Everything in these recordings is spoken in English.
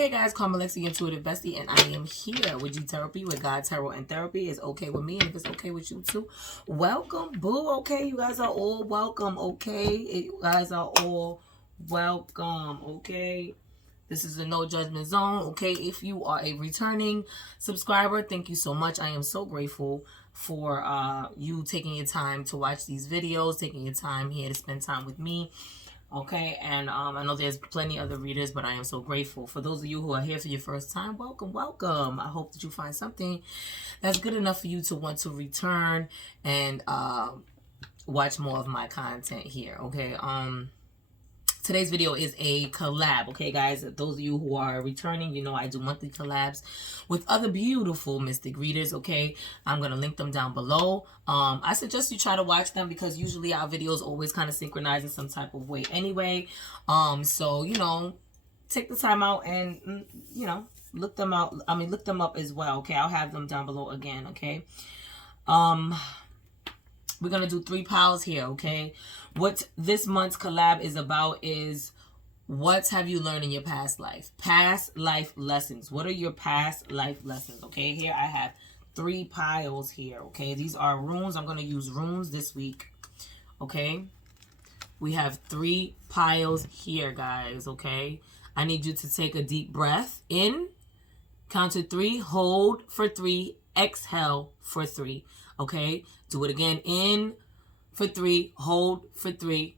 Hey guys, Carmic, the intuitive bestie, and I am here with G-Taropy, with God, Tarot, and Therapy. It's okay with me, and if it's okay with you too, welcome, boo. Okay, you guys are all welcome. Okay, you guys are all welcome. Okay, this is a no judgment zone. Okay, if you are a returning subscriber, thank you so much. I am so grateful for you taking your time to watch these videos, taking your time here to spend time with me. Okay, and I know there's plenty other readers, but I am so grateful. For those of you who are here for your first time, welcome, welcome. I hope that you find something that's good enough for you to want to return and watch more of my content here. Okay, today's video is a collab. Okay, guys, those of you who are returning, you know I do monthly collabs with other beautiful mystic readers. Okay, I'm gonna link them down below. I suggest you try to watch them because usually our videos always kind of synchronize in some type of way anyway. So you know, take the time out and you know, look them out. I mean, look them up as well. Okay, I'll have them down below again. Okay. We're going to do 3 piles here, okay? What this month's collab is about is what have you learned in your past life? Past life lessons. What are your past life lessons, okay? Here I have 3 piles here, okay? These are runes. I'm going to use runes this week, okay? We have 3 piles here, guys, okay? I need you to take a deep breath in, count to 3, hold for 3, exhale for 3. Okay, do it again. In for 3, hold for 3,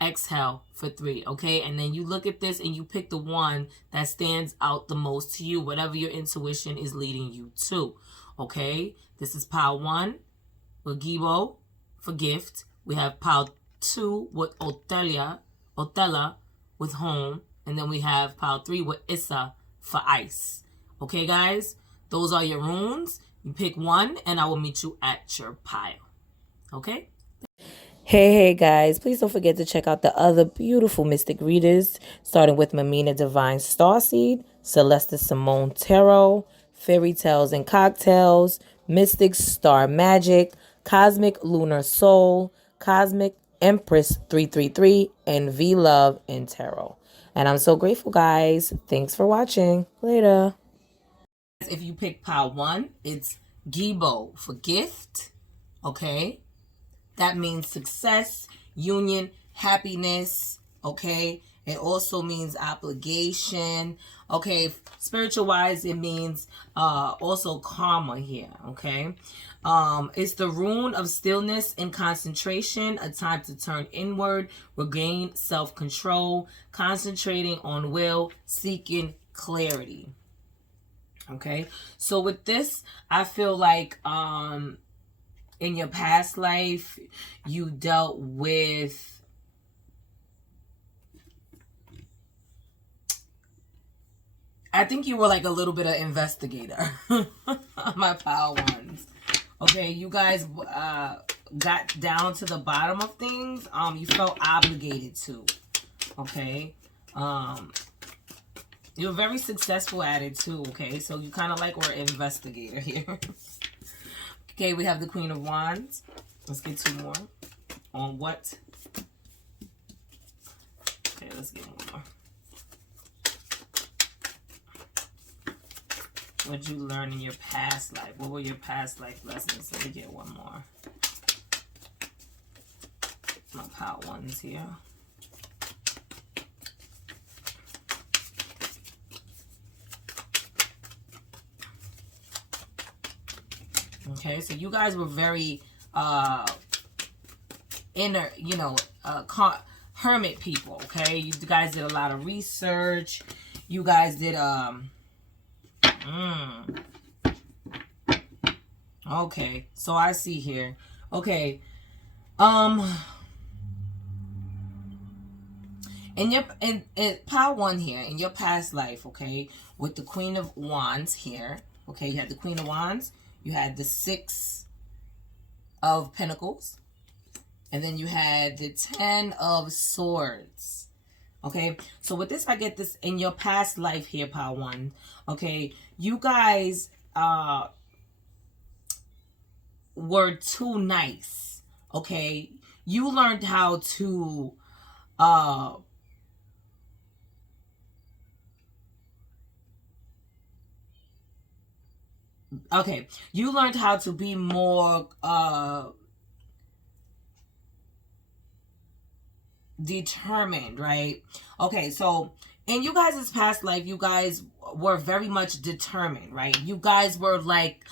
exhale for 3. Okay, and then you look at this and you pick the one that stands out the most to you, whatever your intuition is leading you to. Okay, this is pile 1 with Gibo for gift. We have pile 2 with Othila with home, and then we have pile 3 with Issa for ice. Okay, guys, those are your runes. You pick one, and I will meet you at your pile. Okay? Hey guys, please don't forget to check out the other beautiful mystic readers, starting with MumeanhaDivineStarseed, Celeste, Simone Tarot, Fairytales and Cocktails, Mystic Star Magic, Cosmic Lunar Soul, Cosmic Empress 333, and V-Love in Tarot. And I'm so grateful, guys. Thanks for watching. Later. If you pick pile 1, it's Gibo for gift, okay? That means success, union, happiness, okay? It also means obligation, okay? Spiritual-wise, it means also karma here, okay? It's the rune of stillness and concentration, a time to turn inward, regain self-control, concentrating on will, seeking clarity. Okay, so with this, I feel like in your past life, you dealt with I think you were like a little bit of investigator. My pile ones. Okay, you guys got down to the bottom of things. You felt obligated to. Okay. You're very successful at it too, okay? So you kind of like were an investigator here. Okay, we have the Queen of Wands. Let's get 2 more. On what? Okay, let's get 1 more. What did you learn in your past life? What were your past life lessons? Let me get 1 more. My pile 1s here. Okay, so you guys were very inner, you know, hermit people, okay? You guys did a lot of research. You guys did okay, so I see here. Okay. In pile 1 here, in your past life, okay, with the Queen of Wands here, okay, you had the Queen of Wands. You had the 6 of Pentacles. And then you had the 10 of Swords. Okay. So with this, I get this in your past life here, pile 1. Okay. You guys were too nice. Okay. You learned how to Okay, you learned how to be more determined, right? Okay, so in you guys' past life, you guys were very much determined, right? You guys were like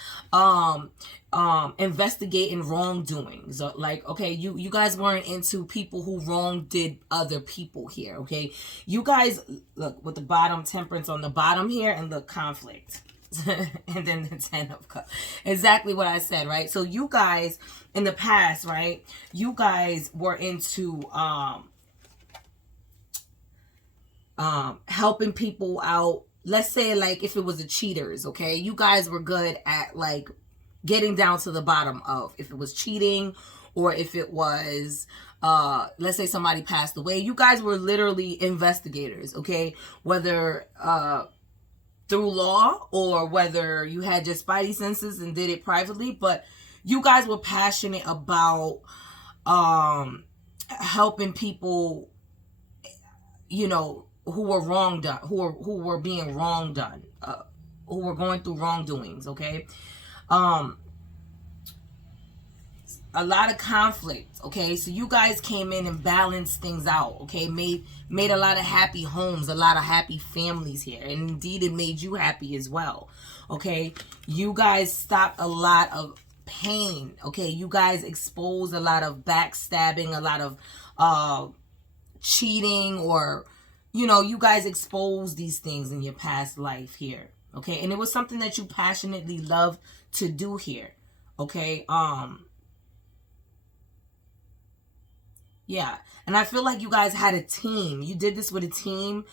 investigating wrongdoings. Like, okay, you guys weren't into people who wronged other people here, okay? You guys, look, with the bottom, temperance on the bottom here, and the conflict. And then the 10 of cups. Exactly what I said, right? So you guys in the past, right? You guys were into helping people out. Let's say, like, if it was the cheaters, okay? You guys were good at, like, getting down to the bottom of if it was cheating, or if it was let's say somebody passed away. You guys were literally investigators, okay? Whether through law, or whether you had just spidey senses and did it privately, but you guys were passionate about helping people, you know, who were wrong done, who were being wrong done, who were going through wrongdoings, okay? A lot of conflict, okay? So you guys came in and balanced things out, okay? Made a lot of happy homes, a lot of happy families here. And indeed, it made you happy as well, okay? You guys stopped a lot of pain, okay? You guys exposed a lot of backstabbing, a lot of cheating, or, you know, you guys exposed these things in your past life here, okay? And it was something that you passionately loved to do here, okay? Yeah, and I feel like you guys had a team. You did this with a team.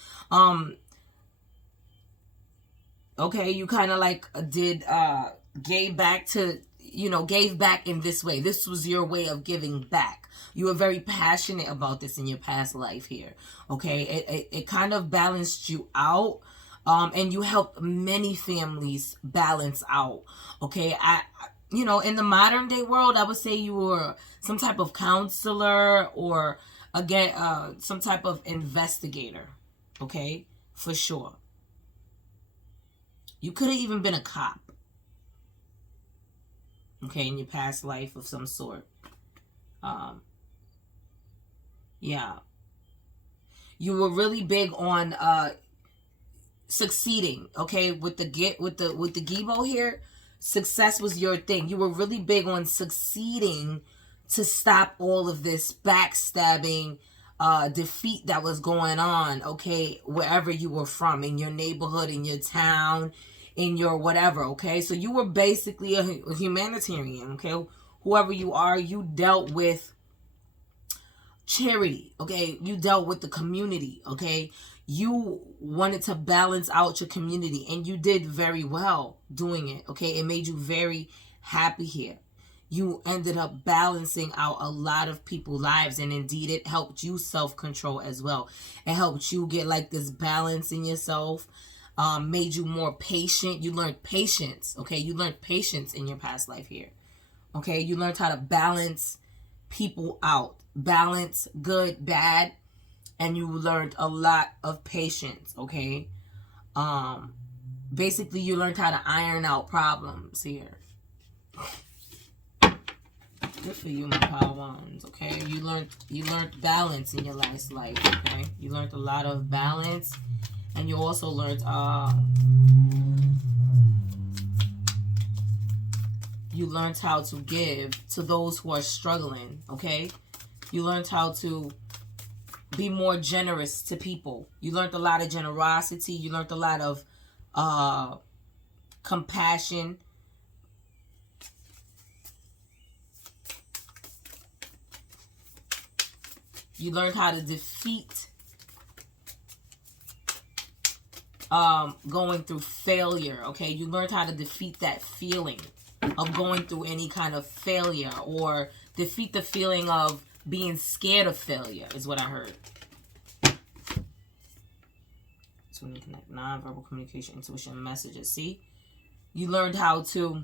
Okay, you kind of like gave back to, you know, gave back in this way. This was your way of giving back. You were very passionate about this in your past life here. Okay, it kind of balanced you out. And you helped many families balance out. Okay, you know, in the modern day world, I would say you were some type of counselor, or again, some type of investigator. Okay, for sure. You could have even been a cop. Okay, in your past life of some sort. Yeah. You were really big on succeeding. Okay, with the Gibo here. Success was your thing. You were really big on succeeding to stop all of this backstabbing, defeat that was going on, okay, wherever you were from, in your neighborhood, in your town, in your whatever, okay? So you were basically a humanitarian, okay? Whoever you are, you dealt with charity, okay? You dealt with the community, okay? You wanted to balance out your community, and you did very well doing it, okay? It made you very happy here. You ended up balancing out a lot of people's lives, and indeed it helped you self-control as well. It helped you get like this balance in yourself, made you more patient. You learned patience, okay? You learned patience in your past life here, okay? You learned how to balance people out, balance good, bad, and you learned a lot of patience, okay? Basically, you learned how to iron out problems here. Good for you, my power ones, okay? You learned balance in your last life, okay? You learned a lot of balance, and you also learned you learned how to give to those who are struggling, okay? You learned how to be more generous to people. You learned a lot of generosity. You learned a lot of compassion. You learned how to defeat going through failure, okay? You learned how to defeat that feeling of going through any kind of failure, or defeat the feeling of being scared of failure, is what I heard. So we connect non-verbal communication, intuition, messages. See? You learned how to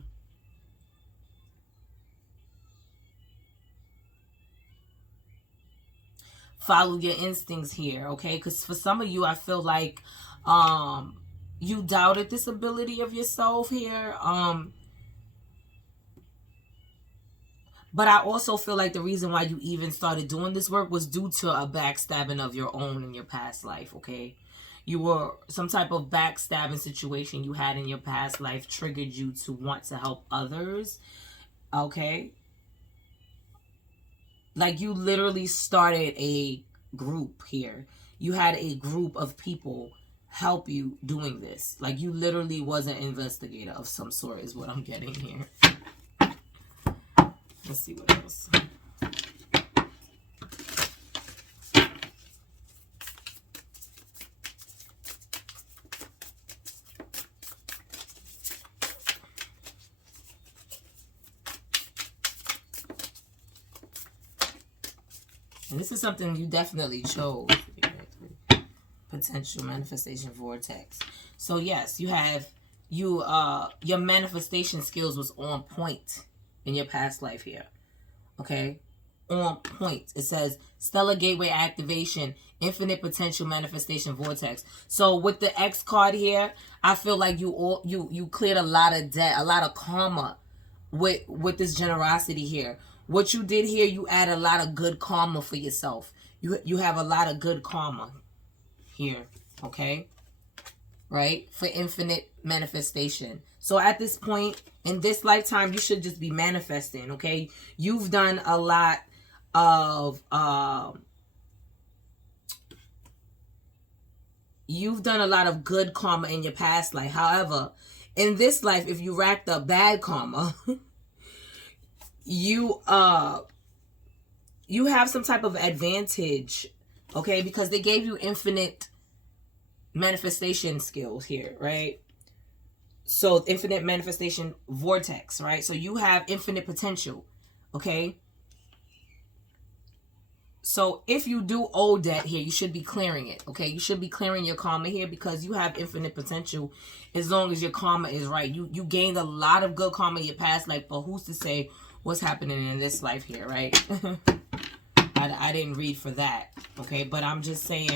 follow your instincts here, okay? Because for some of you, I feel like you doubted this ability of yourself here. But I also feel like the reason why you even started doing this work was due to a backstabbing of your own in your past life, okay? You were, some type of backstabbing situation you had in your past life triggered you to want to help others, okay? Like, you literally started a group here. You had a group of people help you doing this. Like, you literally was an investigator of some sort is what I'm getting here. Let's see what else. And this is something you definitely chose. Potential manifestation vortex. So yes, you have your manifestation skills was on point in your past life here. Okay? On point. It says stellar gateway activation, infinite potential manifestation vortex. So with the X card here, I feel like you cleared a lot of debt, a lot of karma with this generosity here. What you did here, you add a lot of good karma for yourself. You have a lot of good karma here, okay? Right? For infinite manifestation. So at this point, in this lifetime, you should just be manifesting, okay? You've done a lot of, good karma in your past life. However, in this life, if you racked up bad karma, you have some type of advantage, okay? Because they gave you infinite manifestation skills here, right? So infinite manifestation vortex, right? So you have infinite potential, okay? So if you do owe debt here, you should be clearing it, okay? You should be clearing your karma here because you have infinite potential as long as your karma is right. You gained a lot of good karma in your past life, but who's to say what's happening in this life here, right? I didn't read for that, okay? But I'm just saying,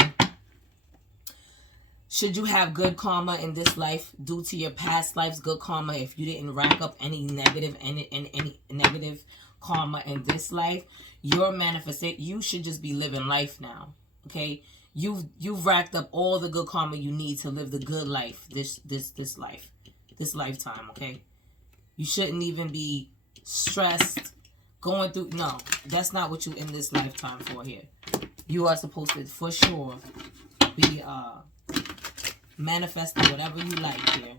should you have good karma in this life due to your past life's good karma, if you didn't rack up any negative any negative karma in this life, your manifestation, you should just be living life now, okay? You've racked up all the good karma you need to live the good life this lifetime, okay? You shouldn't even be stressed going through. No, that's not what you in this lifetime for here. You are supposed to, for sure, be manifesting whatever you like here.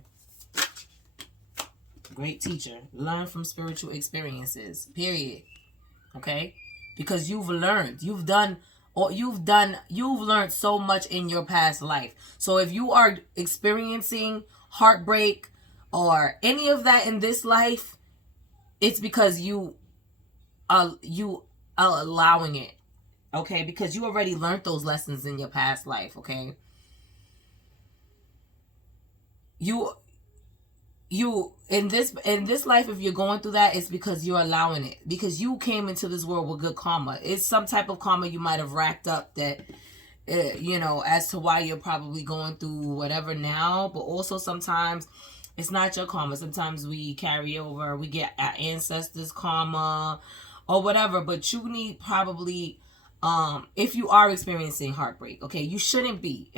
Great teacher. Learn from spiritual experiences. Period. Okay? Because you've learned. You've learned so much in your past life. So if you are experiencing heartbreak or any of that in this life, it's because you are allowing it. Okay? Because you already learned those lessons in your past life. Okay? You in this life, if you're going through that, it's because you're allowing it, because you came into this world with good karma. It's some type of karma you might have racked up that as to why you're probably going through whatever now. But also sometimes it's not your karma. Sometimes we carry over, we get our ancestors' karma or whatever. But you need probably if you are experiencing heartbreak, okay, you shouldn't be.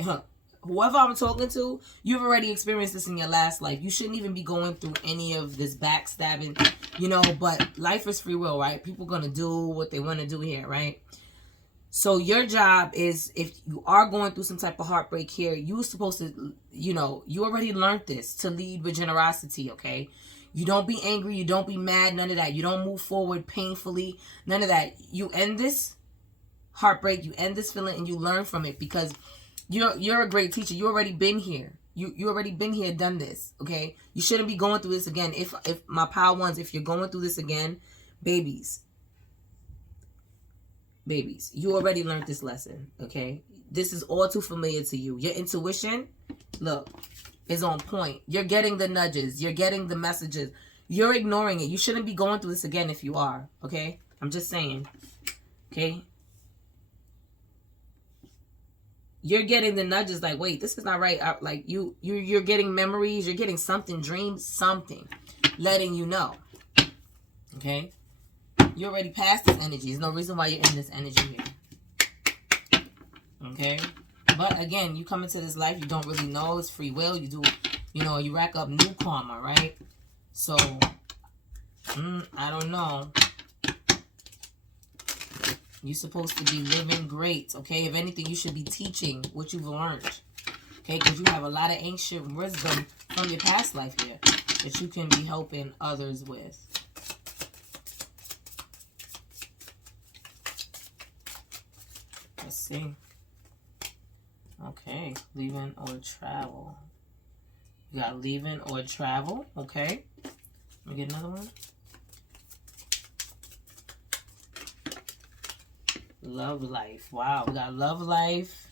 Whoever I'm talking to, you've already experienced this in your last life. You shouldn't even be going through any of this backstabbing, but life is free will, right? People going to do what they want to do here, right? So your job is, if you are going through some type of heartbreak here, you're supposed to, you already learned this, to lead with generosity, okay? You don't be angry. You don't be mad. None of that. You don't move forward painfully. None of that. You end this heartbreak. You end this feeling and you learn from it, because you're a great teacher. You already been here. You already been here, done this, okay? You shouldn't be going through this again. If my pile ones, if you're going through this again, babies, you already learned this lesson, okay? This is all too familiar to you. Your intuition, look, is on point. You're getting the nudges. You're getting the messages. You're ignoring it. You shouldn't be going through this again if you are, okay? I'm just saying, okay? you're getting the nudges like, wait, this is not right. Like you're getting memories, you're getting something, dreams, something letting you know. Okay? You're already past this energy. There's no reason why you're in this energy here. Okay? But again, you come into this life, you don't really know. It's free will. You do, you know, you rack up new karma, right? So, I don't know. You're supposed to be living great, okay? If anything, you should be teaching what you've learned, okay? Because you have a lot of ancient wisdom from your past life here that you can be helping others with. Let's see. Okay, leaving or travel. You got leaving or travel, okay? Let me get another one. Love life. Wow, we got love life.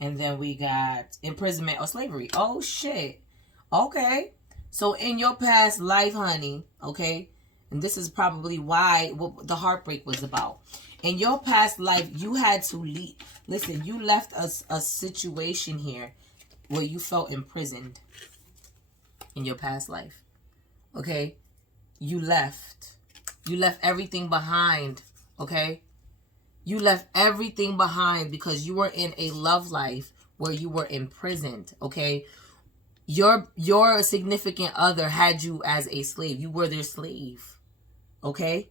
And then we got imprisonment or slavery. Oh, shit. Okay. So in your past life, honey, okay, and this is probably why what the heartbreak was about. In your past life, you had to leave. Listen, you left a situation here where you felt imprisoned in your past life. Okay? You left. You left everything behind. Okay? You left everything behind because you were in a love life where you were imprisoned. Okay? Your significant other had you as a slave. You were their slave. Okay?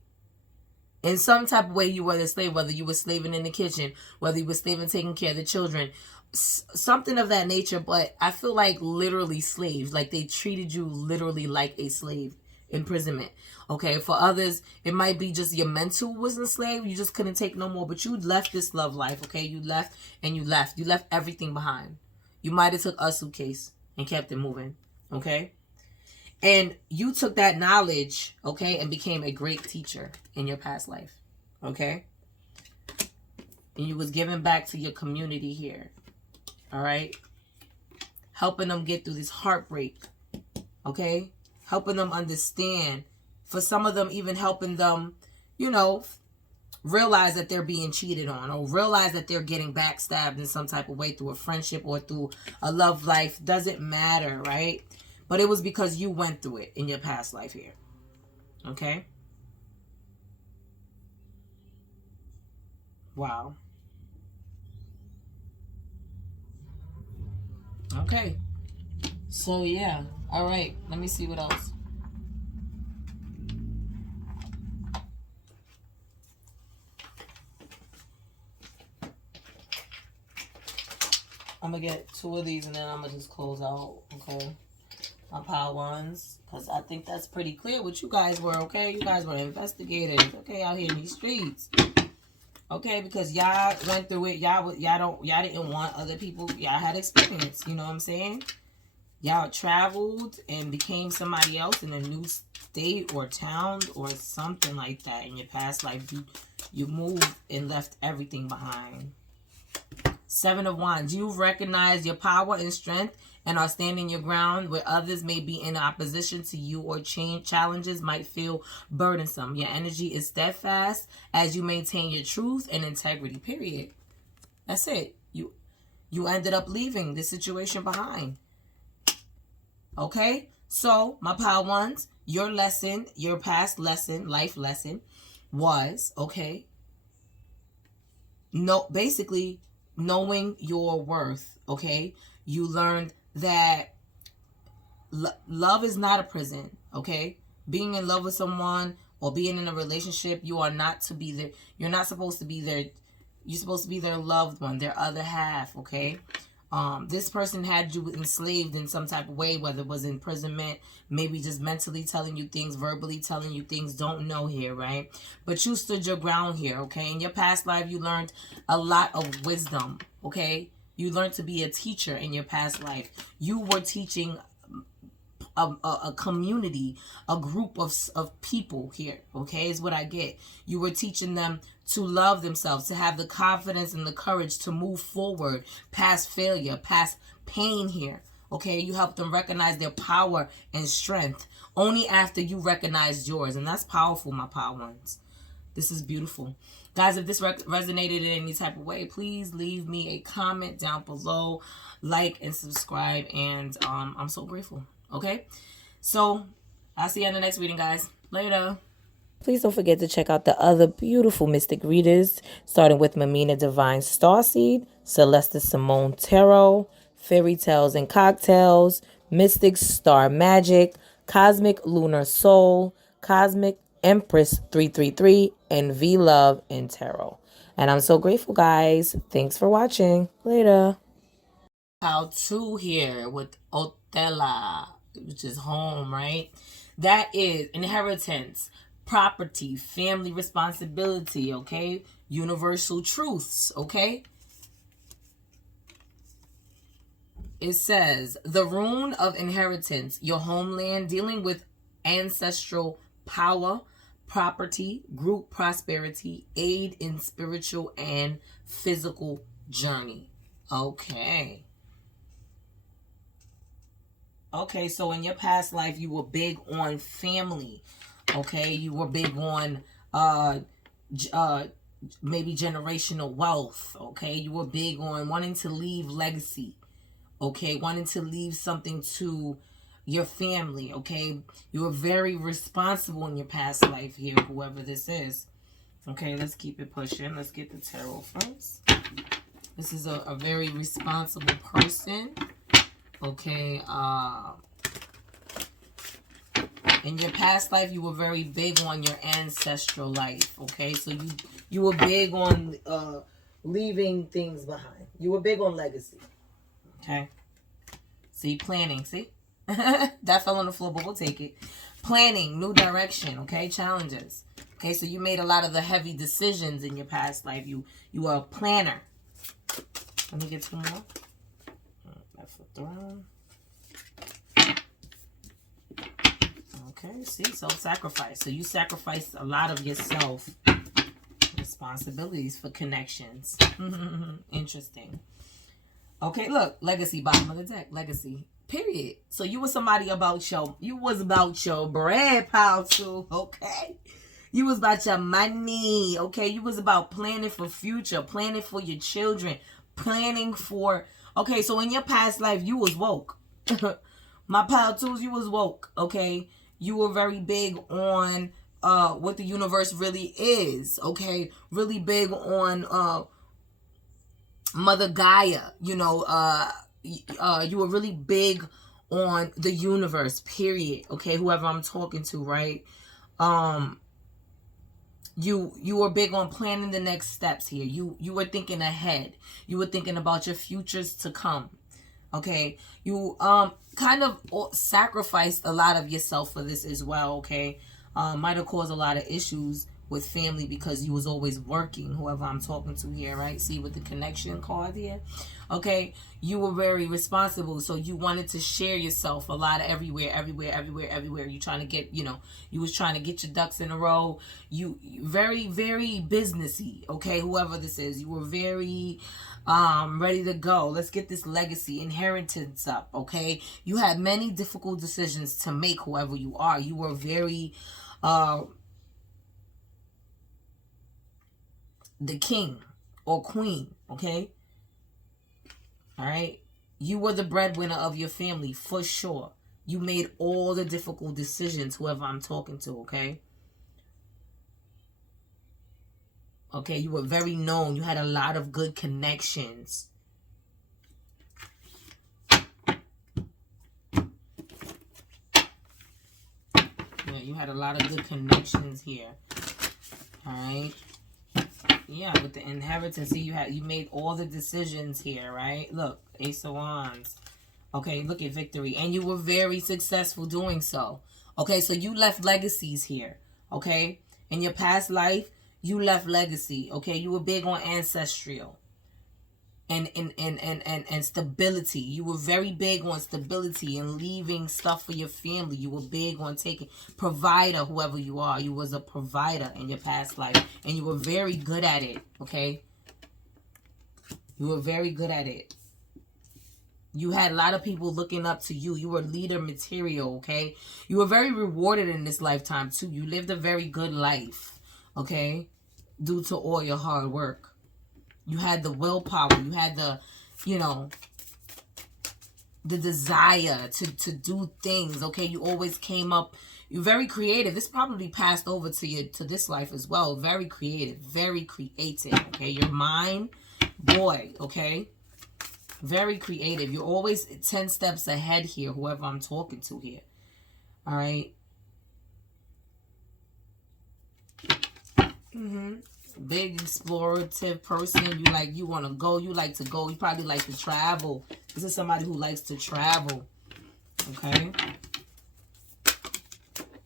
In some type of way, you were the slave, whether you were slaving in the kitchen, whether you were slaving taking care of the children, something of that nature. But I feel like literally slaves, like they treated you literally like a slave, imprisonment. Okay, for others, it might be just your mental was enslaved. You just couldn't take no more, but you left this love life. Okay, you left and you left. You left everything behind. You might have took a suitcase and kept it moving. Okay. And you took that knowledge, okay, and became a great teacher in your past life, okay? And you was giving back to your community here, all right? Helping them get through this heartbreak, okay? Helping them understand. For some of them, even helping them, you know, realize that they're being cheated on or realize that they're getting backstabbed in some type of way through a friendship or through a love life. Doesn't matter, right? But it was because you went through it in your past life here. Okay? Wow. Okay. So, yeah. All right. Let me see what else. I'm going to get 2 of these and then I'm going to just close out. Okay? My power ones, because I think that's pretty clear what you guys were, okay? You guys were investigators, okay, out here in these streets, okay? Because y'all went through it. Y'all didn't want other people. Y'all had experience. You know what I'm saying? Y'all traveled and became somebody else in a new state or town or something like that in your past life. You moved and left everything behind. 7 of Wands. You've recognized your power and strength and are standing your ground where others may be in opposition to you or challenges might feel burdensome. Your energy is steadfast as you maintain your truth and integrity, period. That's it. You ended up leaving this situation behind. Okay? So, my power ones, your lesson, your past lesson, life lesson was, okay, basically knowing your worth, okay? You learned that love is not a prison, okay? Being in love with someone or being in a relationship, you are not to be there. You're not supposed to be there. You're supposed to be their loved one, their other half, okay? This person had you enslaved in some type of way, whether it was imprisonment, maybe just mentally telling you things, verbally telling you things, don't know here, right? But you stood your ground here, okay? In your past life, you learned a lot of wisdom, okay? You learned to be a teacher in your past life. You were teaching a community, a group of people here, okay, is what I get. You were teaching them to love themselves, to have the confidence and the courage to move forward past failure, past pain here, okay? You helped them recognize their power and strength only after you recognized yours, and that's powerful, my power ones. This is beautiful. Guys, if this resonated in any type of way, please leave me a comment down below, like and subscribe, and I'm so grateful. Okay, so I'll see you in the next reading, guys. Later. Please don't forget to check out the other beautiful mystic readers, starting with MumeanhaDivineStarseed, Celeste Simone Tarot, Fairytales and Cocktails, Mystic Star Magic, Cosmic Lunar Soul, Cosmic Empress 333, and V Love in Tarot. And I'm so grateful, guys. Thanks for watching. Later. How to here with Othila, which is home, right? That is inheritance, property, family responsibility, okay? Universal truths, okay? It says, the rune of inheritance, your homeland, dealing with ancestral power, property, group prosperity, aid in spiritual and physical journey. Okay. Okay, so in your past life, you were big on family. Okay, you were big on maybe generational wealth. Okay, you were big on wanting to leave legacy. Okay, wanting to leave something to your family. Okay, you were very responsible in your past life here, whoever this is. Okay, let's keep it pushing. Let's get the tarot first. This is a very responsible person. Okay, in your past life, you were very big on your ancestral life. Okay, so you were big on leaving things behind. You were big on legacy. Okay, see, planning. See, that fell on the floor, but we'll take it. Planning, new direction. Okay, challenges. Okay, so you made a lot of the heavy decisions in your past life. You were a planner. Let me get two more. That's the throne. Okay, see, self-sacrifice. So you sacrificed a lot of yourself responsibilities for connections. Interesting. Okay, look, legacy, bottom of the deck, legacy. Period. So you was somebody about you was about your bread, pal, too. Okay, you was about your money. Okay, you was about planning for future, planning for your children, planning for. Okay, so in your past life, you was woke. My pal, too, you was woke. Okay. You were very big on what the universe really is, okay? Really big on Mother Gaia, you know. You were really big on the universe, period, okay? Whoever I'm talking to, right? You were big on planning the next steps here. You were thinking ahead. You were thinking about your futures to come. Okay, you kind of sacrificed a lot of yourself for this as well. Okay, might have caused a lot of issues with family because you was always working, whoever I'm talking to here, right? See, with the connection card here. Okay, you were very responsible, so you wanted to share yourself a lot of everywhere. You trying to get, you was trying to get your ducks in a row. You very, very businessy. Okay, whoever this is, you were very ready to go. Let's get this legacy inheritance up. Okay, you had many difficult decisions to make, whoever you are. You were very the king or queen. Okay, all right, you were the breadwinner of your family for sure. You made all the difficult decisions, whoever I'm talking to. Okay, you were very known. You had a lot of good connections. Yeah, you had a lot of good connections here. All right. Yeah, with the inheritance, see, you made all the decisions here, right? Look, Ace of Wands. Okay, look at victory. And you were very successful doing so. Okay, so you left legacies here. Okay, in your past life, you left legacy. Okay, you were big on ancestral and stability. You were very big on stability and leaving stuff for your family. You were big on taking provider, whoever you are. You was a provider in your past life, and you were very good at it. Okay, you were very good at it. You had a lot of people looking up to you. You were leader material. Okay, you were very rewarded in this lifetime too. You lived a very good life. Okay, due to all your hard work. You had the willpower. You had the, you know, the desire to do things, okay? You always came up. You're very creative. This probably passed over to this life as well. Very creative, okay? Your mind, boy, okay? Very creative. You're always 10 steps ahead here, whoever I'm talking to here. All right? Big explorative person. You want to go. You like to go. You probably like to travel. This is somebody who likes to travel. Okay?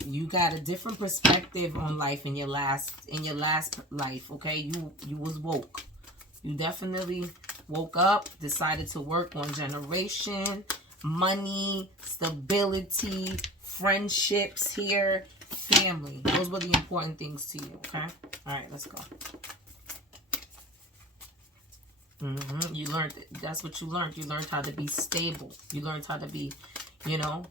You got a different perspective on life in your last life, okay? You was woke. You definitely woke up, decided to work on generation, money, stability, friendships here, family. Those were the important things to you, okay? All right, let's go. You learned, that's what you learned. You learned how to be stable. You learned how to be, you know,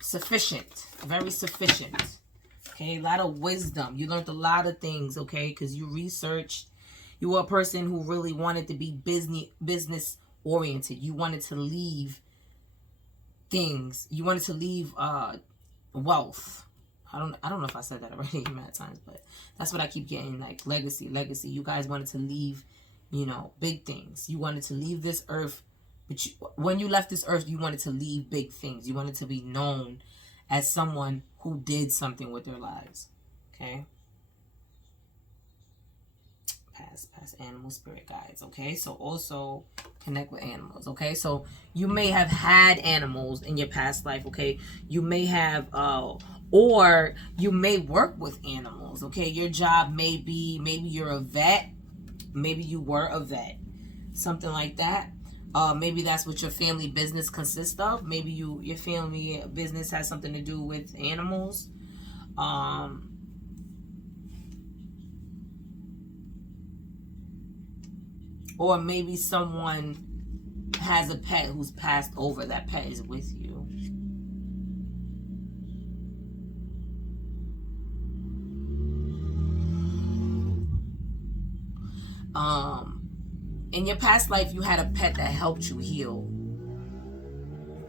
sufficient, very sufficient. Okay, a lot of wisdom. You learned a lot of things, okay, because you researched. You were a person who really wanted to be business oriented. You wanted to leave things. You wanted to leave wealth. I don't know if I said that already mad times, but that's what I keep getting, like legacy. You guys wanted to leave, you know, big things. You wanted to leave this earth. But when you left this earth, you wanted to leave big things. You wanted to be known as someone who did something with their lives. Okay? Past animal spirit guides. Okay? So also connect with animals. Okay? So you may have had animals in your past life. Okay? You may have, or you may work with animals. Okay? Your job may be, maybe you're a vet. Maybe you were a vet. Something like that. Maybe that's what your family business consists of. Maybe your family business has something to do with animals. Or maybe someone has a pet who's passed over. That pet is with you. In your past life, you had a pet that helped you heal.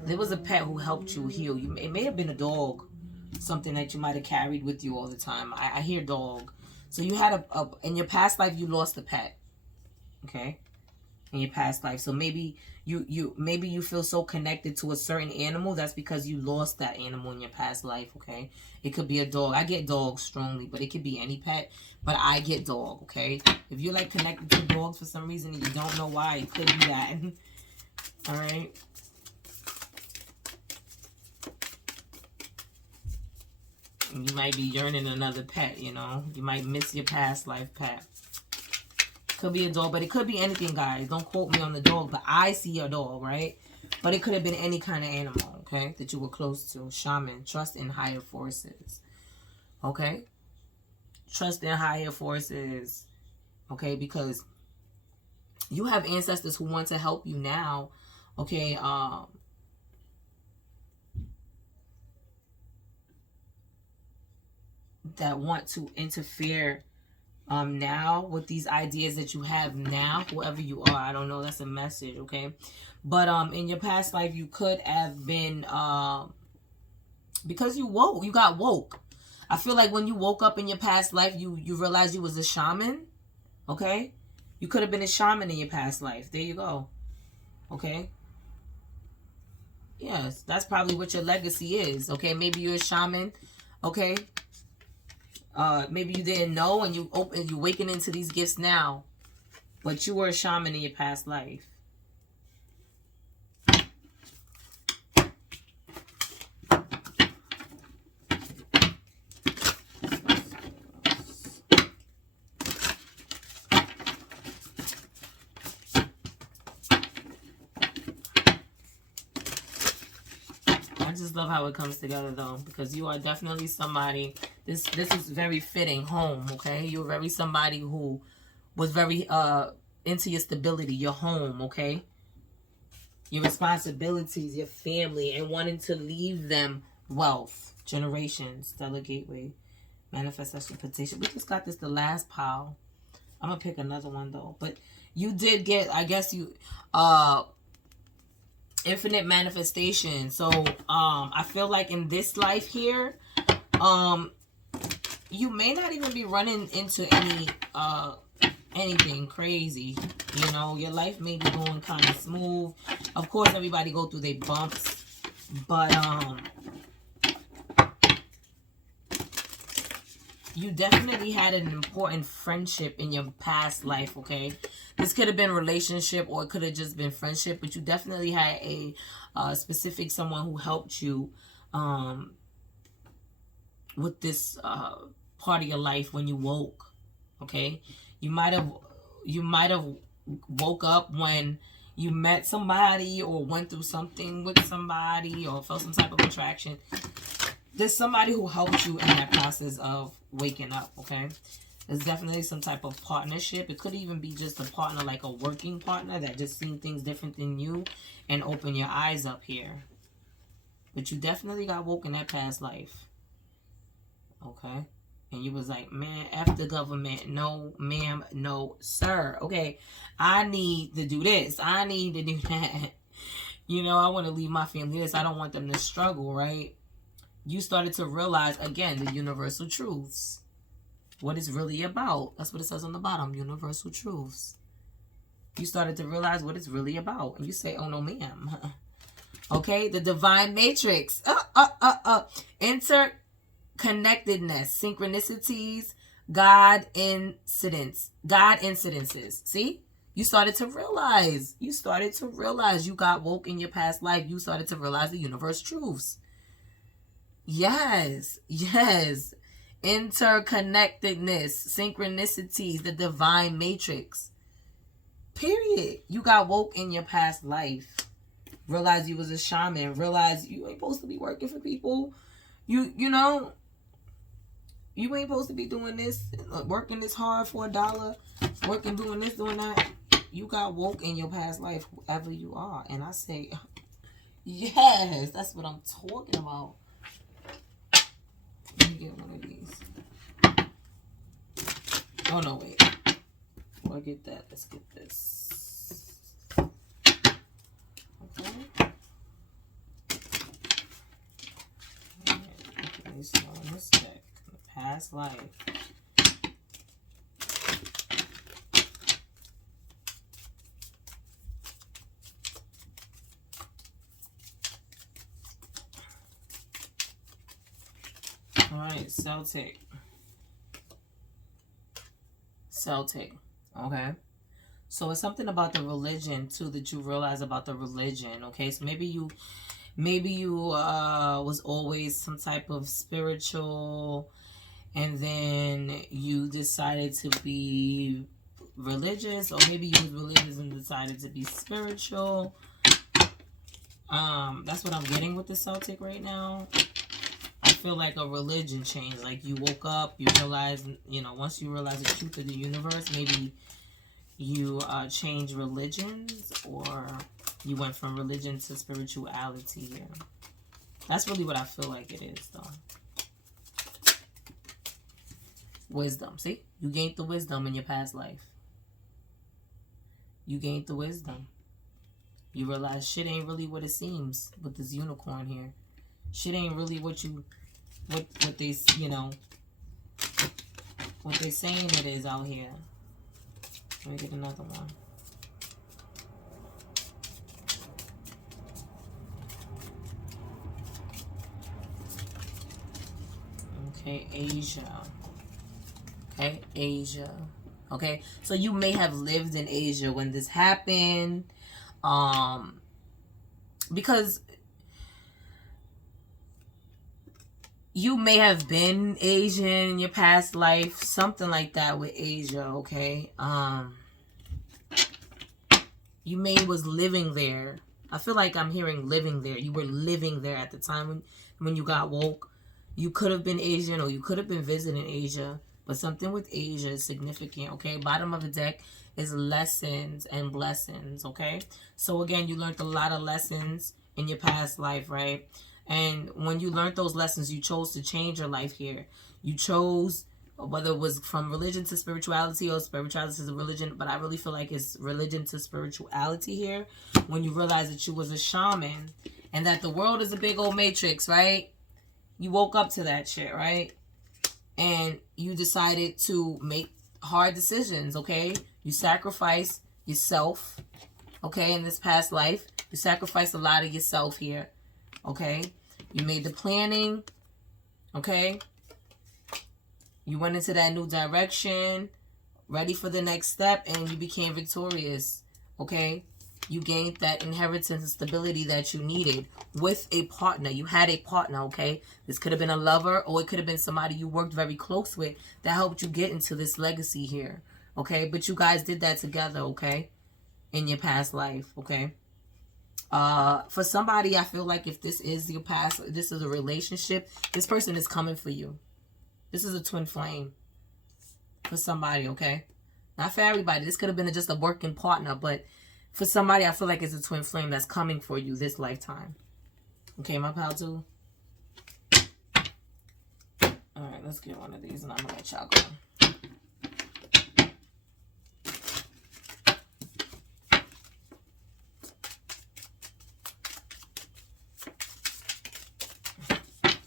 There was a pet who helped you heal. It may have been a dog, something that you might have carried with you all the time. I hear dog. So you had in your past life, you lost a pet. Okay, in your past life. So maybe you feel so connected to a certain animal. That's because you lost that animal in your past life. Okay, it could be a dog. I get dogs strongly, but it could be any pet. But I get dog. Okay, if you're like connected to dogs for some reason and you don't know why, it could be that. All right. You might be yearning another pet. You know, you might miss your past life pet. Could be a dog, but it could be anything, guys. Don't quote me on the dog, but I see a dog, right? But it could have been any kind of animal, okay, that you were close to. Shaman, trust in higher forces, okay? Trust in higher forces, okay? Because you have ancestors who want to help you now, okay? That want to interfere now with these ideas that you have now, whoever you are. I don't know, that's a message, okay? But in your past life, you could have been because you got woke. I feel like when you woke up in your past life, you realized you was a shaman, okay? You could have been a shaman in your past life. There you go, okay? Yes, that's probably what your legacy is, okay? Maybe you're a shaman, okay? Maybe you didn't know and you're waking into these gifts now, but you were a shaman in your past life. I just love how it comes together though, because you are definitely somebody. This is very fitting. Home, okay? You're very somebody who was very into your stability, your home, okay? Your responsibilities, your family, and wanting to leave them wealth. Generations, Stellar Gateway, Manifestation petition. We just got this the last pile. I'm gonna pick another one though. But you did get, I guess you infinite manifestation. So I feel like in this life here, you may not even be running into anything crazy. You know, your life may be going kind of smooth. Of course, everybody go through their bumps, but you definitely had an important friendship in your past life, okay? This could have been relationship or it could have just been friendship, but you definitely had a specific someone who helped you with this part of your life when you woke, okay? You might have woke up when you met somebody or went through something with somebody or felt some type of attraction. There's somebody who helped you in that process of waking up, okay? There's definitely some type of partnership. It could even be just a partner, like a working partner that just seen things different than you and open your eyes up here. But you definitely got woke in that past life, okay? And you was like, man, F the government. No, ma'am, no, sir. Okay, I need to do this. I need to do that. You know, I want to leave my family this. I don't want them to struggle, right? You started to realize, again, the universal truths. What it's really about. That's what it says on the bottom, universal truths. You started to realize what it's really about. And you say, oh, no, ma'am. Okay, the divine matrix. Interconnectedness, synchronicities, God incidences. See? You started to realize. You started to realize you got woke in your past life. You started to realize the universe truths. Yes, yes. Interconnectedness, synchronicities, the divine matrix. Period. You got woke in your past life. Realize you was a shaman. Realize you ain't supposed to be working for people. You know, you ain't supposed to be doing this, working this hard for $1, working, doing this, doing that. You got woke in your past life, whoever you are. And I say, yes, that's what I'm talking about. Let me get one of these. Oh, no, wait. Before I get that, let's get this. Okay. Okay, so in this deck, past life. Alright, Celtic. Okay. So it's something about the religion too that you realize about the religion. Okay, so maybe you was always some type of spiritual, and then you decided to be religious, or maybe you was religious and decided to be spiritual. That's what I'm getting with the Celtic right now. I feel like a religion change. Like you woke up, you realize, you know, once you realize the truth of the universe, maybe you change religions, or you went from religion to spirituality here. That's really what I feel like it is, though. Wisdom. See? You gained the wisdom in your past life. You gained the wisdom. You realize shit ain't really what it seems with this unicorn here. Shit ain't really what they, you know, what they saying it is out here. Let me get another one. Okay, Asia. Okay, Asia. Okay, so you may have lived in Asia when this happened. Because you may have been Asian in your past life, something like that with Asia, okay? You may was living there. I feel like I'm hearing living there. You were living there at the time when you got woke. You could have been Asian, or you could have been visiting Asia, but something with Asia is significant, okay? Bottom of the deck is lessons and blessings, okay? So again, you learned a lot of lessons in your past life, right? And when you learned those lessons, you chose to change your life here. You chose, whether it was from religion to spirituality or spirituality to religion, but I really feel like it's religion to spirituality here. When you realize that you was a shaman and that the world is a big old matrix, right? You woke up to that shit, right? And you decided to make hard decisions, okay? You sacrifice yourself, okay, in this past life. You sacrifice a lot of yourself here, okay? You made the planning, okay? You went into that new direction, ready for the next step, and you became victorious, okay? You gained that inheritance and stability that you needed with a partner. You had a partner, okay? This could have been a lover, or it could have been somebody you worked very close with that helped you get into this legacy here, okay? But you guys did that together, okay? In your past life, okay? For somebody, I feel like if this is your past, this is a relationship, this person is coming for you. This is a twin flame for somebody, okay? Not for everybody. This could have been just a working partner, but for somebody, I feel like it's a twin flame that's coming for you this lifetime. Okay, my pal too. Alright, let's get one of these and I'm going to let y'all go.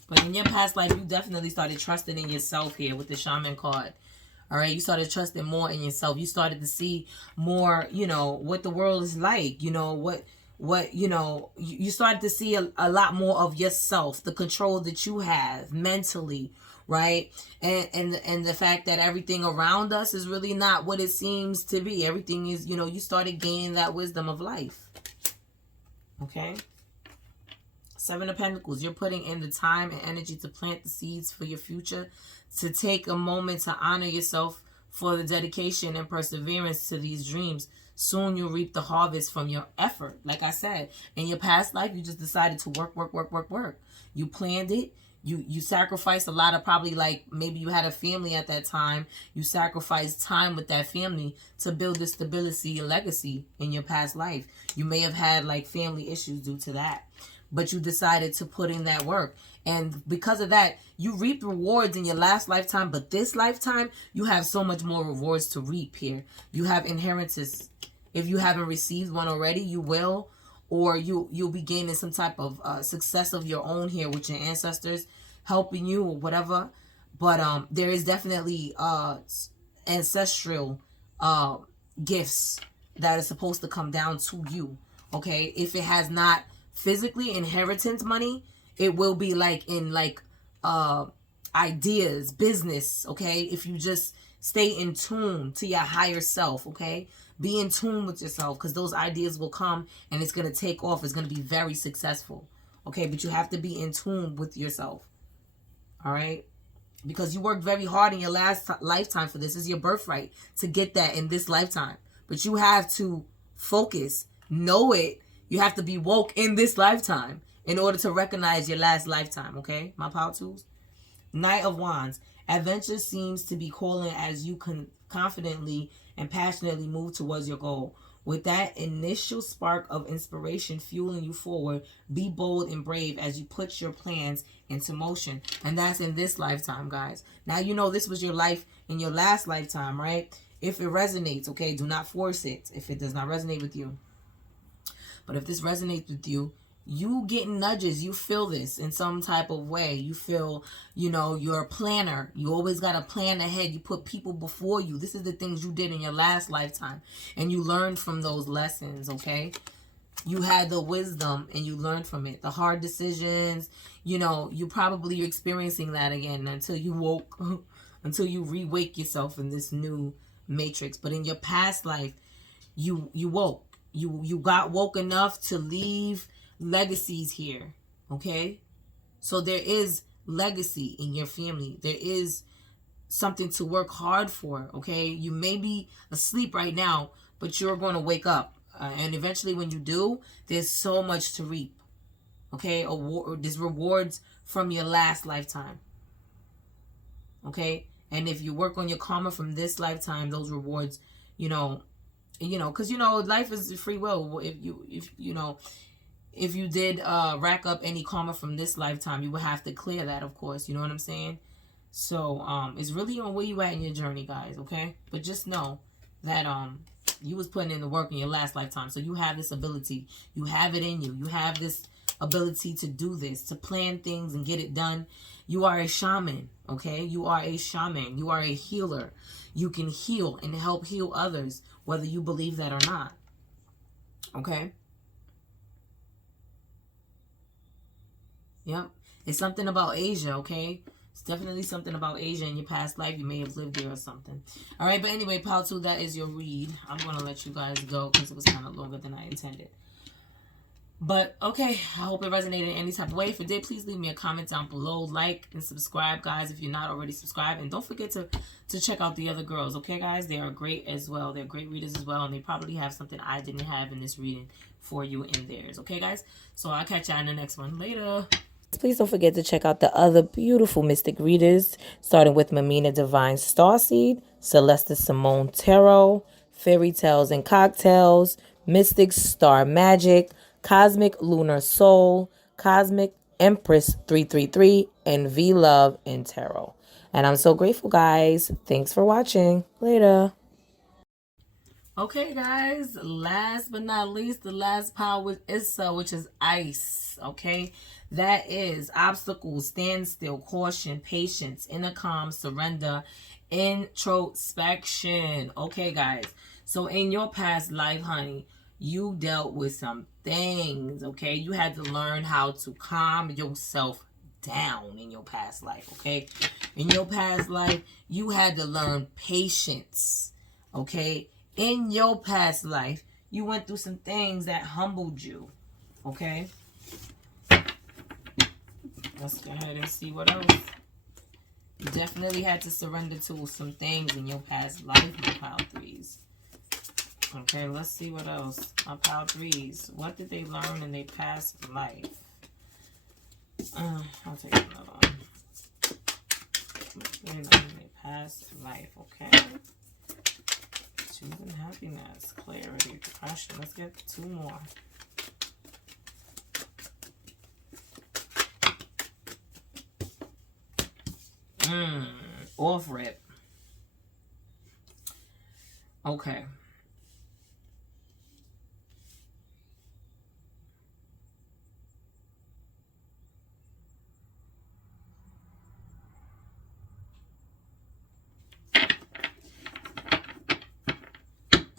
But in your past life, you definitely started trusting in yourself here with the shaman card. All right, you started trusting more in yourself. You started to see more, you know, what the world is like. You know, you know, you started to see a lot more of yourself, the control that you have mentally, right? And the fact that everything around us is really not what it seems to be. Everything is, you know, you started gaining that wisdom of life. Okay. Seven of Pentacles, you're putting in the time and energy to plant the seeds for your future, to take a moment to honor yourself for the dedication and perseverance to these dreams. Soon you'll reap the harvest from your effort. Like I said, in your past life, you just decided to work. You planned it. You sacrificed a lot of, probably, like, maybe you had a family at that time. You sacrificed time with that family to build the stability and legacy in your past life. You may have had, like, family issues due to that, but you decided to put in that work. And because of that, you reap rewards in your last lifetime, but this lifetime, you have so much more rewards to reap here. You have inheritances. If you haven't received one already, you will, or you'll be gaining some type of success of your own here with your ancestors helping you or whatever. But there is definitely ancestral gifts that are supposed to come down to you, okay? If it has not physically inheritance money, it will be like in like ideas, business, okay? If you just stay in tune to your higher self, okay? Be in tune with yourself, because those ideas will come and it's going to take off. It's going to be very successful, okay? But you have to be in tune with yourself, all right? Because you worked very hard in your last lifetime for this. It's your birthright to get that in this lifetime. But you have to focus, know it. You have to be woke in this lifetime in order to recognize your last lifetime, okay? My power tools. Knight of Wands. Adventure seems to be calling as you confidently and passionately move towards your goal. With that initial spark of inspiration fueling you forward, be bold and brave as you put your plans into motion. And that's in this lifetime, guys. Now, you know this was your life in your last lifetime, right? If it resonates, okay, do not force it if it does not resonate with you. But if this resonates with you, you getting nudges, you feel this in some type of way. You feel, you know, you're a planner. You always got to plan ahead. You put people before you. This is the things you did in your last lifetime. And you learned from those lessons, okay? You had the wisdom and you learned from it. The hard decisions, you know, you're experiencing that again until you woke, until you re-wake yourself in this new matrix. But in your past life, you woke. You got woke enough to leave legacies here, okay? So there is legacy in your family. There is something to work hard for, okay? You may be asleep right now, but you're going to wake up. And eventually when you do, there's so much to reap, okay? There's rewards from your last lifetime, okay? And if you work on your karma from this lifetime, those rewards, you know, because, you know, life is free will. If you did rack up any karma from this lifetime, you would have to clear that, of course. You know what I'm saying? So it's really on where you at in your journey, guys, okay? But just know that you was putting in the work in your last lifetime. So you have this ability. You have it in you. You have this ability to do this, to plan things and get it done. You are a shaman, okay? You are a shaman. You are a healer. You can heal and help heal others, whether you believe that or not, okay? Yep. It's something about Asia, okay? It's definitely something about Asia in your past life. You may have lived there or something. All right, but anyway, Pile 2, that is your read. I'm going to let you guys go because it was kind of longer than I intended. But, okay, I hope it resonated in any type of way. If it did, please leave me a comment down below. Like and subscribe, guys, if you're not already subscribed. And don't forget to check out the other girls, okay, guys? They are great as well. They're great readers as well, and they probably have something I didn't have in this reading for you in theirs, okay, guys? So I'll catch y'all in the next one. Later. Please don't forget to check out the other beautiful mystic readers, starting with MumeanhaDivineStarseed, Celeste Simone Tarot, Fairytales and Cocktails, Mystic Star Magic, Cosmic Lunar Soul, Cosmic Empress 333, and V-Love in Tarot. And I'm so grateful, guys. Thanks for watching. Later. Okay, guys, last but not least, the last pile with Issa, which is ice, okay? That is obstacles, standstill, caution, patience, inner calm, surrender, introspection. Okay, guys, so in your past life, honey, you dealt with some things, okay? You had to learn how to calm yourself down in your past life, okay? In your past life, you had to learn patience, okay? In your past life, you went through some things that humbled you, okay? Let's go ahead and see what else. You definitely had to surrender to some things in your past life, my pile 3s. Okay, let's see what else. My pile 3s. What did they learn in their past life? I'll take another one. What did they learn in their past life, okay? Choosing happiness, clarity, depression. Let's get 2 more. Off rip. Okay.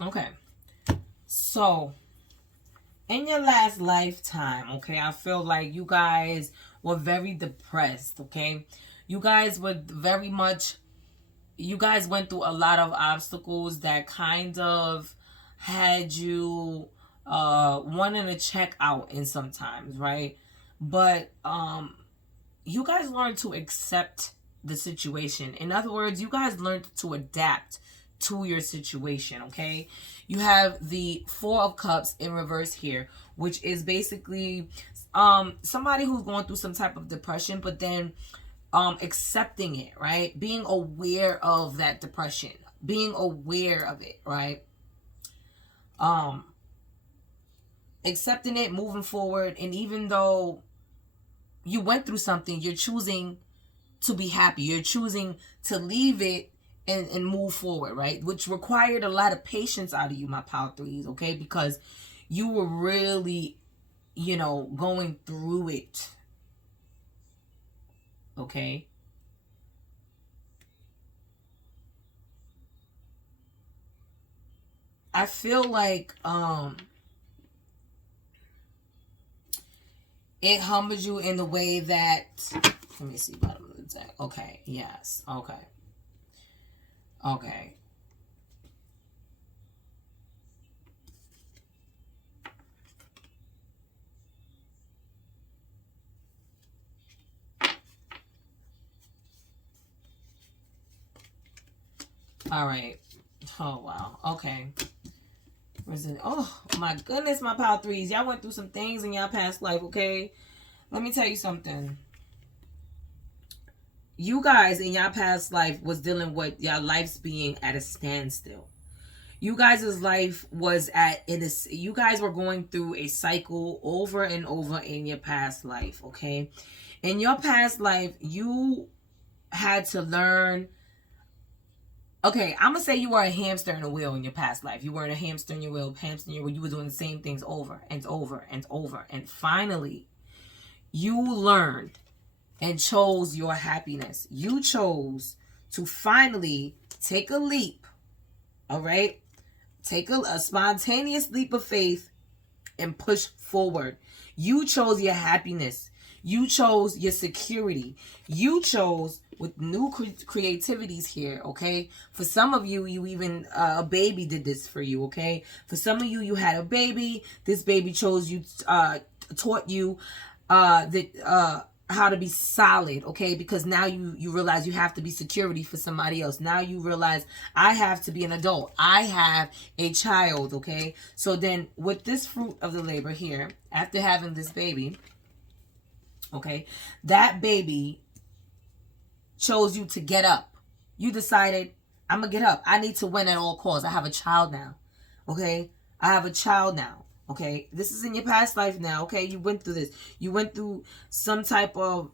Okay. So, in your last lifetime, okay, I feel like you guys were very depressed, okay? You guys were very much, you guys went through a lot of obstacles that kind of had you wanting to check out in sometimes, right? But you guys learned to accept the situation. In other words, you guys learned to adapt to your situation, okay? You have the 4 of Cups in reverse here, which is basically somebody who's going through some type of depression, but then accepting it, right? Being aware of that depression, being aware of it, right? Accepting it, moving forward, and even though you went through something, you're choosing to be happy. You're choosing to leave it and move forward, right? Which required a lot of patience out of you, my pile 3s, okay? Because you were really, you know, going through it, okay? I feel like it humbles you in the way that, let me see, bottom of the deck. Okay, yes, okay. Okay. All right. Oh, wow. Okay. Oh, my goodness, my pile 3s. Y'all went through some things in y'all past life, okay? Let me tell you something. You guys in y'all past life was dealing with y'all lives being at a standstill. You guys' life was you guys were going through a cycle over and over in your past life, okay? In your past life, you had to learn. Okay, I'm gonna say you were a hamster in a wheel in your past life. You weren't a hamster in your wheel, hamster in your wheel. You were doing the same things over and over and over. And finally, you learned and chose your happiness. You chose to finally take a leap. All right? Take a spontaneous leap of faith and push forward. You chose your happiness. You chose your security. You chose with new creativities here, okay? For some of you, you even, a baby did this for you, okay? For some of you, you had a baby. This baby chose you, taught you how to be solid, okay? Because now you realize you have to be security for somebody else. Now you realize I have to be an adult. I have a child, okay? So then with this fruit of the labor here, after having this baby, okay, that baby chose you to get up. You decided, I'm going to get up. I need to win at all costs. I have a child now, okay? I have a child now. Okay, this is in your past life now. Okay, you went through this. You went through some type of,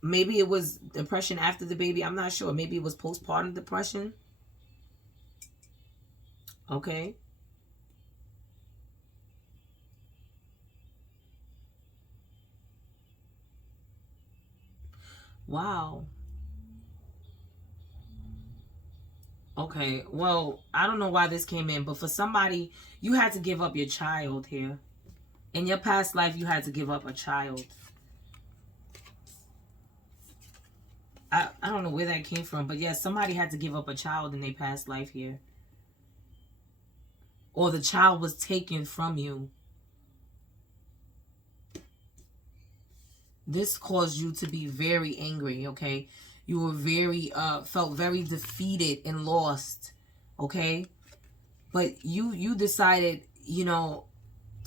maybe it was depression after the baby. I'm not sure. Maybe it was postpartum depression. Okay. Wow. Okay, well, I don't know why this came in, but for somebody, you had to give up your child here. In your past life, you had to give up a child. I don't know where that came from, but yeah, somebody had to give up a child in their past life here. Or the child was taken from you. This caused you to be very angry, okay? You were very, felt very defeated and lost, okay? But you decided, you know,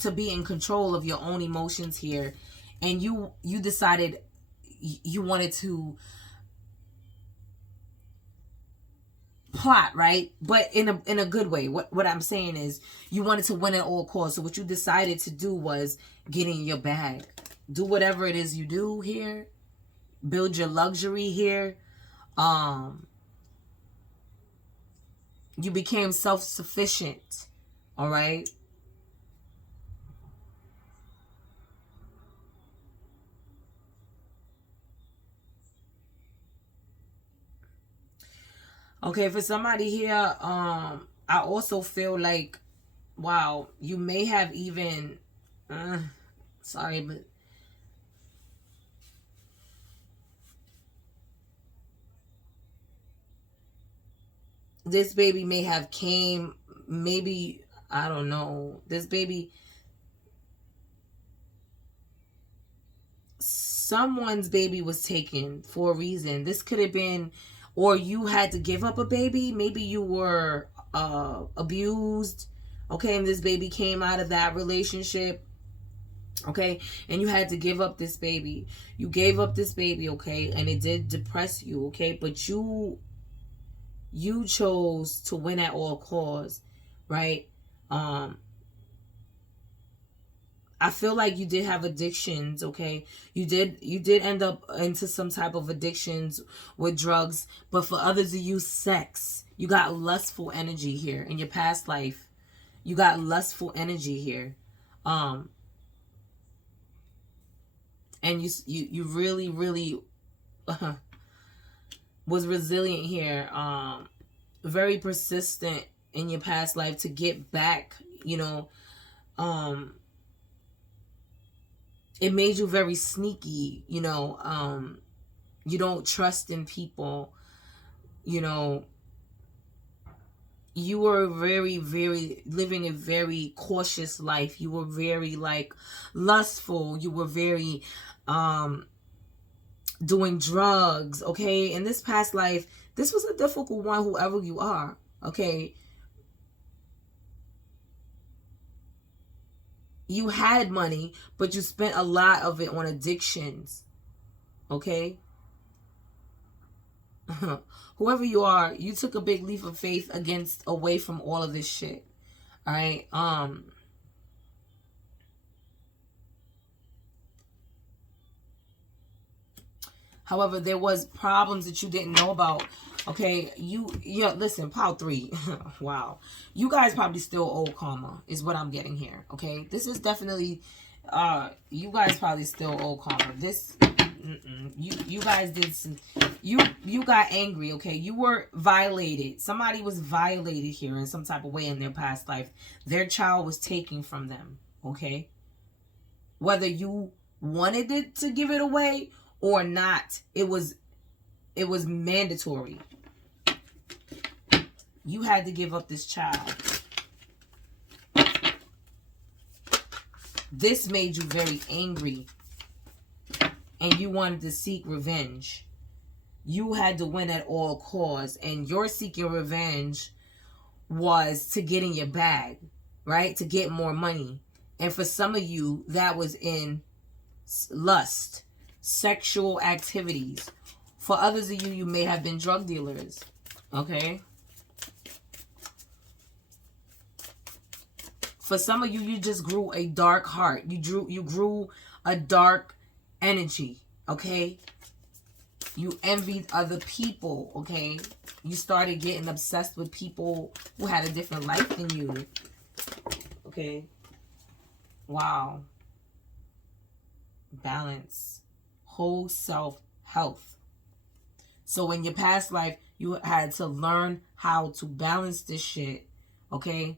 to be in control of your own emotions here. And you decided you wanted to plot, right? But in a good way. What I'm saying is you wanted to win at all costs. So what you decided to do was get in your bag. Do whatever it is you do here. Build your luxury here. You became self-sufficient. All right? Okay, for somebody here, I also feel like, wow, you may have even, sorry, but this baby may have came, maybe, I don't know, this baby, someone's baby was taken for a reason. This could have been, or you had to give up a baby. Maybe you were abused, okay, and this baby came out of that relationship, okay, and you had to give up this baby. You gave up this baby, okay, and it did depress you, okay, but you chose to win at all costs, right? I feel like you did have addictions, okay? You did end up into some type of addictions with drugs, but for others of you, sex. You got lustful energy here in your past life. You got lustful energy here. And you really, really was resilient here. Very persistent in your past life to get back, you know. It made you very sneaky, you know. You don't trust in people, you know. You were very, very living a very cautious life. You were very like lustful. You were very doing drugs, okay? In this past life, this was a difficult one, whoever you are, okay? You had money, but you spent a lot of it on addictions, okay? Whoever you are, you took a big leap of faith away from all of this shit, all right? However, there was problems that you didn't know about. Okay, listen, pile 3. Wow. You guys probably still owe karma, is what I'm getting here. Okay, this is definitely, you guys probably still owe karma. This, you guys did some, you got angry. Okay, you were violated. Somebody was violated here in some type of way in their past life. Their child was taken from them. Okay, whether you wanted it to give it away or not, it was mandatory. You had to give up this child. This made you very angry. And you wanted to seek revenge. You had to win at all costs. And your seeking revenge was to get in your bag, right? To get more money. And for some of you, that was in lust, sexual activities. For others of you, you may have been drug dealers. Okay? For some of you, you just grew a dark heart. You grew a dark energy. Okay? You envied other people. Okay? You started getting obsessed with people who had a different life than you. Okay? Wow. Balance. Whole self health. So in your past life, you had to learn how to balance this shit. Okay?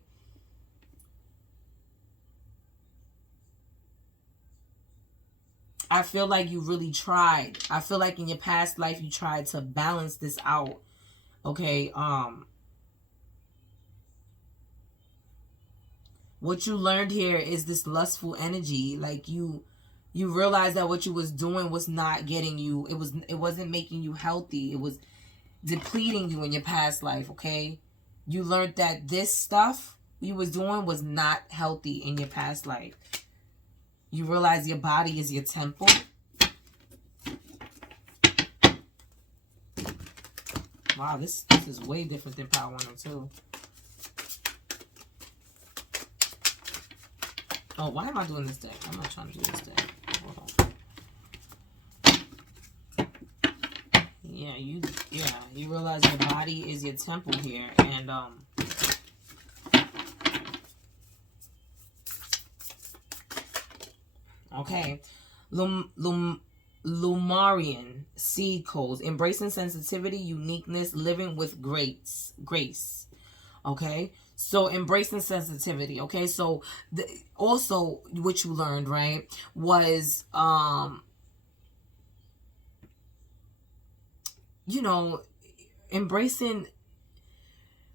I feel like you really tried. I feel like in your past life, you tried to balance this out. Okay? What you learned here is this lustful energy. Like you realized that what you was doing was not getting you. It wasn't making you healthy. It was depleting you in your past life. Okay? You learned that this stuff you was doing was not healthy in your past life. You realize your body is your temple. Wow, this is way different than Power 102. Oh, why am I doing this deck? I'm not trying to do this deck. Hold on. Yeah, you realize your body is your temple here, and okay, Lumarian seed codes, embracing sensitivity, uniqueness, living with grace. Okay, so embracing sensitivity. Okay, so also what you learned, right, was embracing.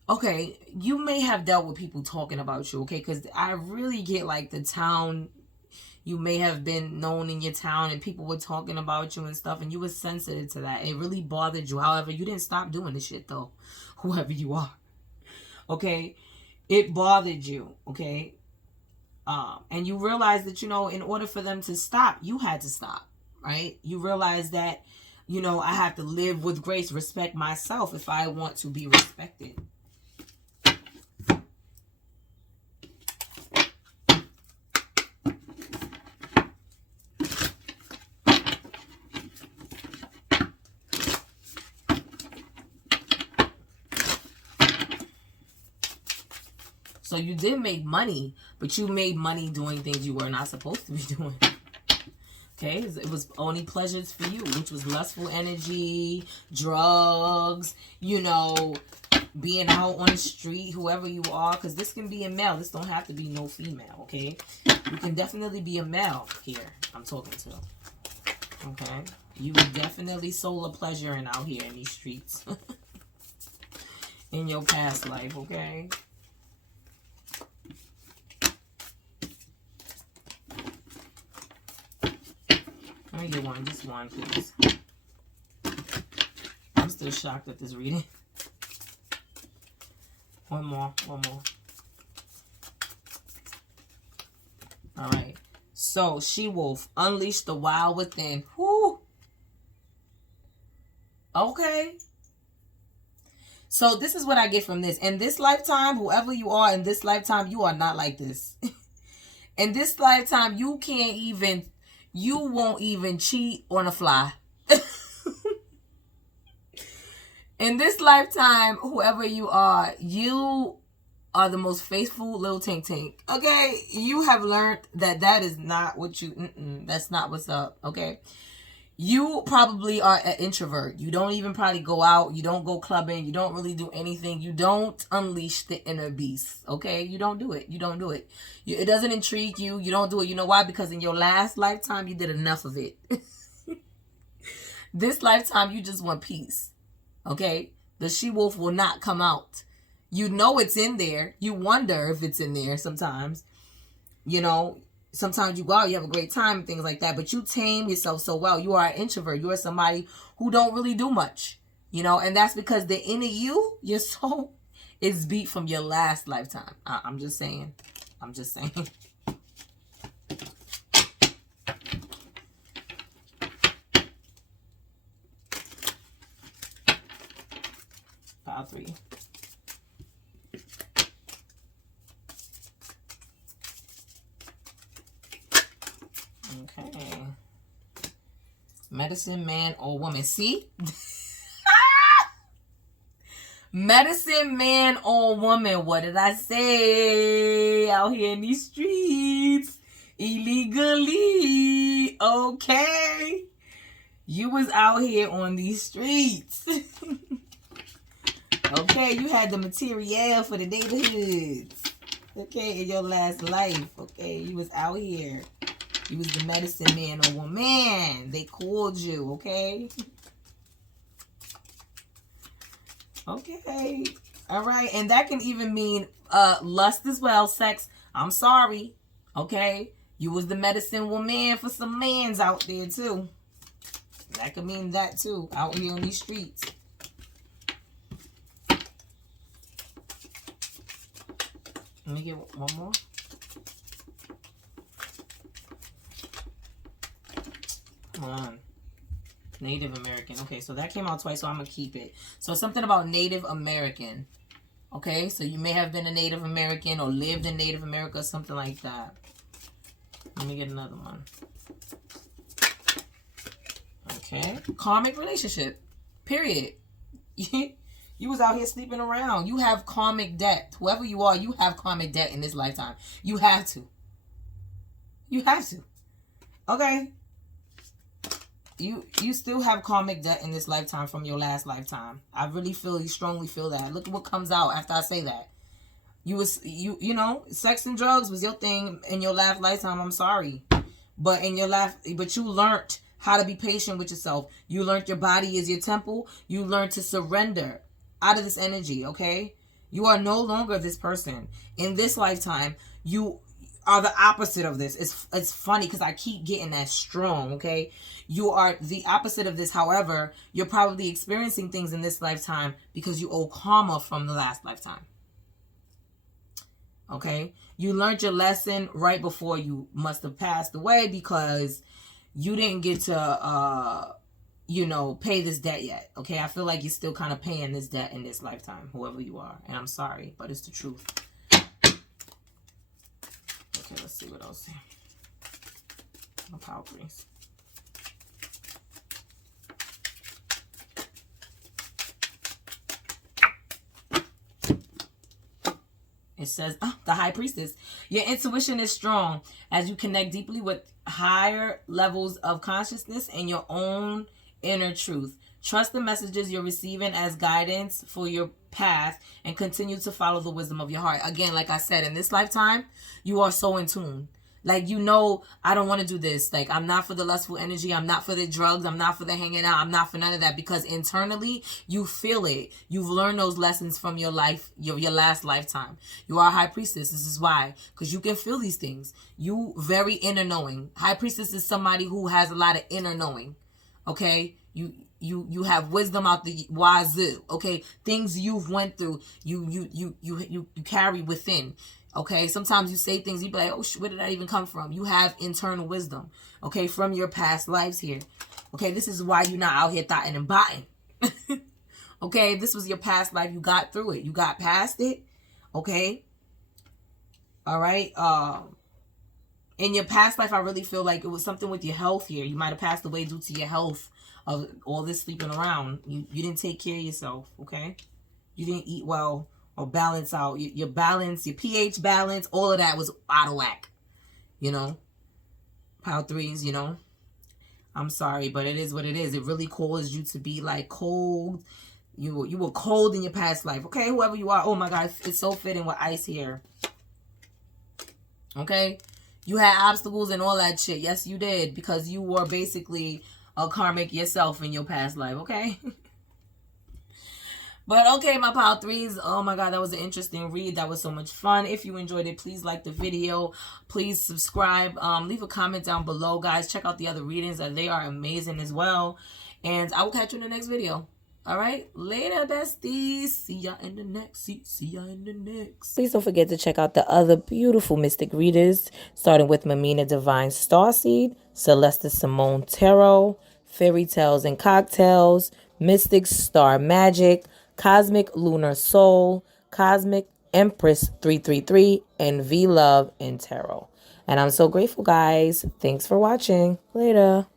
Okay, you may have dealt with people talking about you. Okay, because I really get like the town. You may have been known in your town and people were talking about you and stuff, and you were sensitive to that. It really bothered you. However, you didn't stop doing this shit though, whoever you are. Okay? It bothered you. Okay? And you realized that, in order for them to stop, you had to stop. Right? You realize that, I have to live with grace, respect myself if I want to be respected. So you did make money, but you made money doing things you were not supposed to be doing. Okay? It was only pleasures for you, which was lustful energy, drugs, being out on the street, whoever you are. Because this can be a male. This don't have to be no female, okay? You can definitely be a male here I'm talking to. Okay? You definitely soul a pleasuring out here in these streets. In your past life, okay? Let me get one, just one, please. I'm still shocked at this reading. One more. All right. So, She-Wolf, unleash the wild within. Whoo! Okay. So, this is what I get from this. In this lifetime, whoever you are in this lifetime, you are not like this. In this lifetime, you won't even cheat on a fly. In this lifetime, whoever you are the most faithful little tank. Okay? You have learned that is not what you, that's not what's up. Okay? You probably are an introvert. You don't even probably go out. You don't go clubbing. You don't really do anything. You don't unleash the inner beast. Okay? You don't do it. You don't do it. It doesn't intrigue you. You don't do it. You know why? Because in your last lifetime, you did enough of it. This lifetime, you just want peace. Okay? The she-wolf will not come out. You know it's in there. You wonder if it's in there sometimes. You know, sometimes you go out, you have a great time and things like that, but you tame yourself so well. You are an introvert. You are somebody who don't really do much. You know, and that's because the inner you, your soul, is beat from your last lifetime. I'm just saying. I'm just saying. Pile 3. Okay. Medicine man or woman. See? Medicine man or woman. What did I say? Out here in these streets. Illegally. Okay. You was out here on these streets. Okay, you had the material for the neighborhoods. Okay, in your last life. Okay, you was out here. You was the medicine man or woman. They called you, okay? Okay. All right. And that can even mean lust as well, sex. I'm sorry. Okay? You was the medicine woman for some mans out there, too. That could mean that, too, out here on these streets. Let me get one more. Come on. Native American. Okay, so that came out twice, so I'm going to keep it. So something about Native American. Okay, so you may have been a Native American or lived in Native America, something like that. Let me get another one. Okay. Karmic relationship. Period. You was out here sleeping around. You have karmic debt. Whoever you are, you have karmic debt in this lifetime. You have to. You have to. Okay. You still have karmic debt in this lifetime from your last lifetime. I really strongly feel that. Look at what comes out after I say that. You know, sex and drugs was your thing in your last lifetime. I'm sorry. But you learned how to be patient with yourself. You learned your body is your temple. You learned to surrender out of this energy, okay? You are no longer this person. In this lifetime, you are the opposite of this. It's funny because I keep getting that strong, okay? You are the opposite of this. However, you're probably experiencing things in this lifetime because you owe karma from the last lifetime. Okay? You learned your lesson right before you must have passed away because you didn't get to, you know, pay this debt yet. Okay? I feel like you're still kind of paying this debt in this lifetime, whoever you are. And I'm sorry, but it's the truth. Okay, let's see what else. My power please. It says, the High Priestess. Your intuition is strong as you connect deeply with higher levels of consciousness and your own inner truth. Trust the messages you're receiving as guidance for your path and continue to follow the wisdom of your heart. Again, like I said, in this lifetime, you are so in tune. Like, you know, I don't want to do this. Like, I'm not for the lustful energy. I'm not for the drugs. I'm not for the hanging out. I'm not for none of that because internally you feel it. You've learned those lessons from your life, your last lifetime. You are a High Priestess. This is why. Because you can feel these things. You very inner knowing. High Priestess is somebody who has a lot of inner knowing. Okay? You have wisdom out the wazoo. Okay? Things you've went through, you carry within. Okay, sometimes you say things, you be like, oh, where did that even come from? You have internal wisdom, okay, from your past lives here. Okay, this is why you're not out here thotting and botting. Okay, this was your past life. You got through it. You got past it. Okay. All right. In your past life, I really feel like it was something with your health here. You might have passed away due to your health of all this sleeping around. You didn't take care of yourself, okay? You didn't eat well or balance out. Your balance, your pH balance, all of that was out of whack, you know? Pile threes, you know? I'm sorry, but it is what it is. It really caused you to be like cold. You were cold in your past life, okay? Whoever you are. Oh my God, it's so fitting with ice here. Okay? You had obstacles and all that shit. Yes, you did. Because you were basically a karmic yourself in your past life. Okay? But okay, my pile threes. Oh my God, that was an interesting read. That was so much fun. If you enjoyed it, please like the video. Please subscribe. Leave a comment down below, guys. Check out the other readings. They are amazing as well. And I will catch you in the next video. All right, later, besties. See ya in the next. See ya in the next. Please don't forget to check out the other beautiful mystic readers, starting with MumeanhaDivineStarseed, Celeste Simone Tarot, Fairytales and Cocktails, Mystic Star Magic, Cosmic Lunar Soul, Cosmic Empress 333, and V Love in Tarot. And I'm so grateful, guys. Thanks for watching. Later.